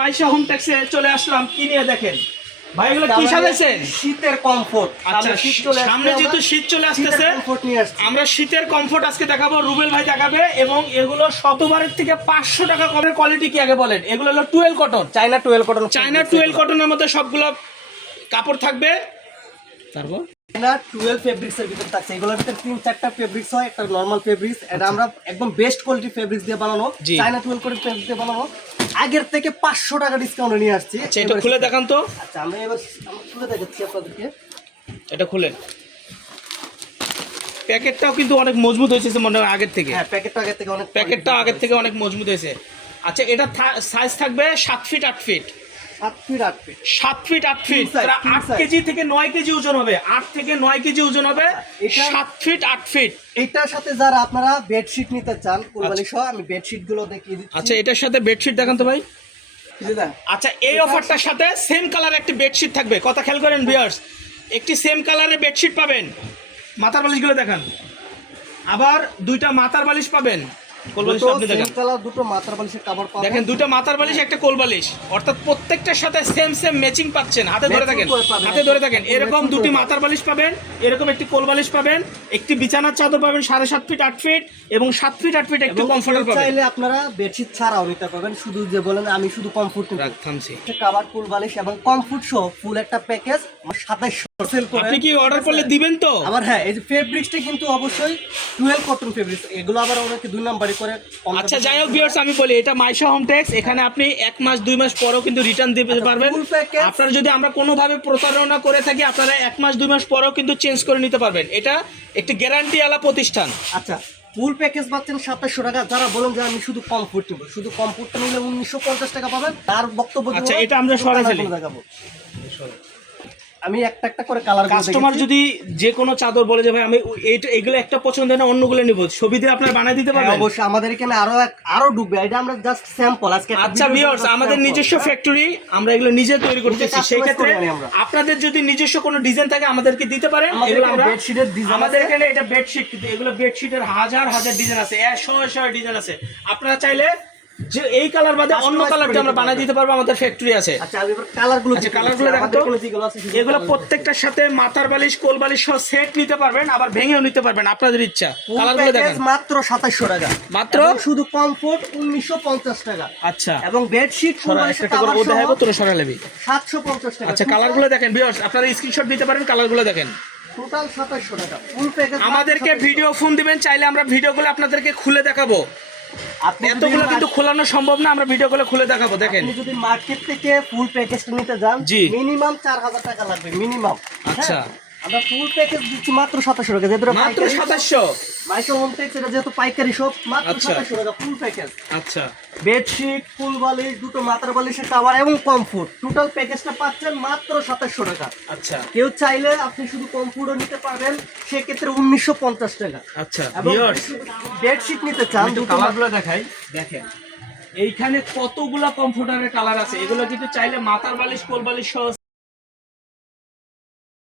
Maisha home টেক্সে চলে আসলাম, কি নিয়ে দেখেন ভাই, এগুলো কি সাজাইছেন? শীতের কমফোর্ট। আচ্ছা, সামনে যেহেতু শীত চলে আসতেছে, আমরা শীতের কমফোর্ট আজকে দেখাবো, রুবেল ভাই দেখাবে। এবং এগুলো শতবারের থেকে 500 টাকা কমের কোয়ালিটি। কি আগে বলেন, এগুলো হলো টুয়েল কটন, চায়না টুয়েল কটন। চায়না টুয়েল কটনের মধ্যে সবগুলো কাপড় থাকবে। তারপর চায়না টুয়েল ফেব্রিক্স এর ভিতর থাকছে, এগুলোর ভিতরে 3-4টা ফেব্রিক্স হয়, একটা নরমাল ফেব্রিক্স, এটা আমরা একদম বেস্ট কোয়ালিটি ফেব্রিক্স দিয়ে বানানো, চায়না টুয়েল কোয়ালিটি ফেব্রিক্স দিয়ে বানানো। আগের থেকে 500 টাকা ডিসকাউন্ট নিয়ে আসছি। আচ্ছা, এটা খুলে দেখান তো। আচ্ছা, আমরা এবার খুলে দেখাচ্ছি আপনাদেরকে। এটা খুলেন। প্যাকেটটাও কিন্তু অনেক মজবুত হয়েছে মনে হয় আগের থেকে। হ্যাঁ, প্যাকেটটা আগের থেকে অনেক মজবুত হয়েছে। আচ্ছা, এটা সাইজ থাকবে 7 feet 8 feet. 7 feet 8 feet 7 feet 8 feet, 8 KG থেকে 9 কেজি ওজন হবে, 8 থেকে 9 কেজি ওজন হবে, 7 ফিট 8 ফিট। এটার সাথে যারা আপনারা বেডশিট নিতে চান কুরবানি সহ, আমি বেডশিট গুলো দেখিয়ে দিচ্ছি। আচ্ছা, এটার সাথে বেডশিট দেখান তো ভাই। আচ্ছা, এই অফারটার সাথে সেম কালার একটি বেডশিট থাকবে, কথা খেয়াল করেন ভিউয়ার্স, একটি সেম কালারের বেডশিট পাবেন। মাথার বালিশগুলো দেখান, আবার দুইটা মাথার বালিশ পাবেন। কোলবালিশ আপনি দেখেন, সেম কালার দুটো মাথার বালিশের কভার পাবেন। দেখেন দুটো মাথার বালিশ একটা কোলবালিশ, অর্থাৎ প্রত্যেকটার সাথে সেম সেম ম্যাচিং পাচ্ছেন। হাতে ধরে থাকেন এরকম দুটি মাথার বালিশ পাবেন, এরকম একটি কোলবালিশ পাবেন, একটি বিছানার চাদর পাবেন 7.5 ফিট 8 ফিট এবং 7 ফিট 8 ফিট একটু কমফোর্টার পাবেন। চাইলে আপনারা বেডশিট ছাড়াও নিতে পারবেন, শুধু যে বলেন আমি শুধু কমফোর্ট নিতে থামছি। কভার কুলবালিশ এবং কমফোর্ট সহ ফুল একটা প্যাকেজ 2700 সেল করে। আপনি কি অর্ডার করলে দিবেন তো? আবার হ্যাঁ, এই যে ফেব্রিক্সটা কিন্তু অবশ্যই টুয়েল কটন ফেব্রিক্স, এগুলো আবার অনেকে 2 নাম্বারই করে। আচ্ছা, যাই হোক ভিউয়ার্স, আমি বলি এটা মাইশা হোম টেক্স, এখানে আপনি 1 মাস 2 মাস পরেও কিন্তু রিটার্ন দিতে পারবেন। আপনারা যদি আমরা কোনোভাবে প্রতারণা করে থাকি, আপনারা 1 মাস 2 মাস পরেও কিন্তু চেঞ্জ করে নিতে পারবেন। এটা একটি গ্যারান্টি ওয়ালা প্রতিষ্ঠান। আচ্ছা, ফুল প্যাকেজ পাচ্ছেন 2700 টাকা। যারা বলেন যে আমি শুধু কমফোর্ট নিব, শুধু কমফোর্টটা নিলে 1950 টাকা পাবেন। তার বক্তব্য আচ্ছা, এটা আমরা সরাসরি দেখাবো। আমি একটা একটা করে কালার কাস্টমার যদি যে কোনো চাদর বলে যে ভাই আমি এগুলো একটা পছন্দ হয় না অন্যগুলো নিব, ছবি দিয়ে আপনারা বানিয়ে দিতে পারবেন। অবশ্যই আমাদের এখানে আরো ঢুকবে, এটা আমরা জাস্ট স্যাম্পল আজকে। আচ্ছা ভিউয়ার্স, আমাদের নিজস্ব ফ্যাক্টরি, আমরা এগুলো নিজে তৈরি করতেছি। সেই ক্ষেত্রে আপনাদের যদি নিজস্ব কোনো ডিজাইন থাকে আমাদেরকে দিতে পারেন। এগুলো আমরা বেডশিটের ডিজাইন, আমাদের এখানে এটা বেডশিট, কিন্তু এগুলো বেডশিটের হাজার হাজার ডিজাইন আছে, 100 ডিজাইন আছে। আপনারা চাইলে যে এই কালার বাদে অন্য কালারটা আমরা বানিয়ে দিতে পারবো, আমাদের ফ্যাক্টরি আছে। আচ্ছা, আমি এবার কালারগুলো দেখাতো। এগুলো প্রত্যেকটার সাথে মাথার বালিশ কোল বালিশ সহ সেট নিতে পারবেন, আবার ভেঙেও নিতে পারবেন, আপনাদের ইচ্ছা। কালারগুলো দেখেন, মাত্র 2700 টাকা মাত্র, শুধু কমফোর্ট 1950 টাকা। আচ্ছা, এবং বেডশিট একটা করে ও দেখাবো, তোরা সরালেবি 750 টাকা। আচ্ছা, কালারগুলো দেখেন ভিউয়ার্স, আপনারা স্ক্রিনশট দিতে পারেন, কালারগুলো দেখেন। টোটাল 2700 টাকা ফুল প্যাকেজ। আমাদেরকে ভিডিও ফোন দিবেন, চাইলে আমরা ভিডিওগুলো আপনাদেরকে খুলে দেখাবো। এতগুলো কিন্তু খোলানো সম্ভব না, আমরা ভিডিওগুলো খুলে দেখাবো। দেখেন, আপনি যদি মার্কেট থেকে ফুল প্যাকেজটা নিতে যান, মিনিমাম 4000 টাকা লাগবে, মিনিমাম। আচ্ছা, আমরা ফুল প্যাকেজ দিচ্ছি মাত্র 2700 টাকা, যেটা মাত্র 2700। মাইশা হোম টেক্স, এটা যেহেতু পাইকারি সব, মাত্র 2700 টাকা ফুল প্যাকেজ। আচ্ছা, বেডশিট, ফুল বালিশ, দুটো মাথার বালিশের কভার এবং কমফোর্ট, টোটাল প্যাকেজটা পাচ্ছেন মাত্র 2700 টাকা। আচ্ছা, কেউ চাইলে আপনি শুধু কমফোর্টও নিতে পারবেন, সেক্ষেত্রে 1950 টাকা। আচ্ছা ভিউয়ার্স, বেডশিট নিতে চান, দুটো কালারগুলো দেখাই। দেখেন এইখানে কতগুলা কমফোর্টারের কালার আছে, এগুলো কিন্তু চাইলে মাথার বালিশ কোল বালিশ সহ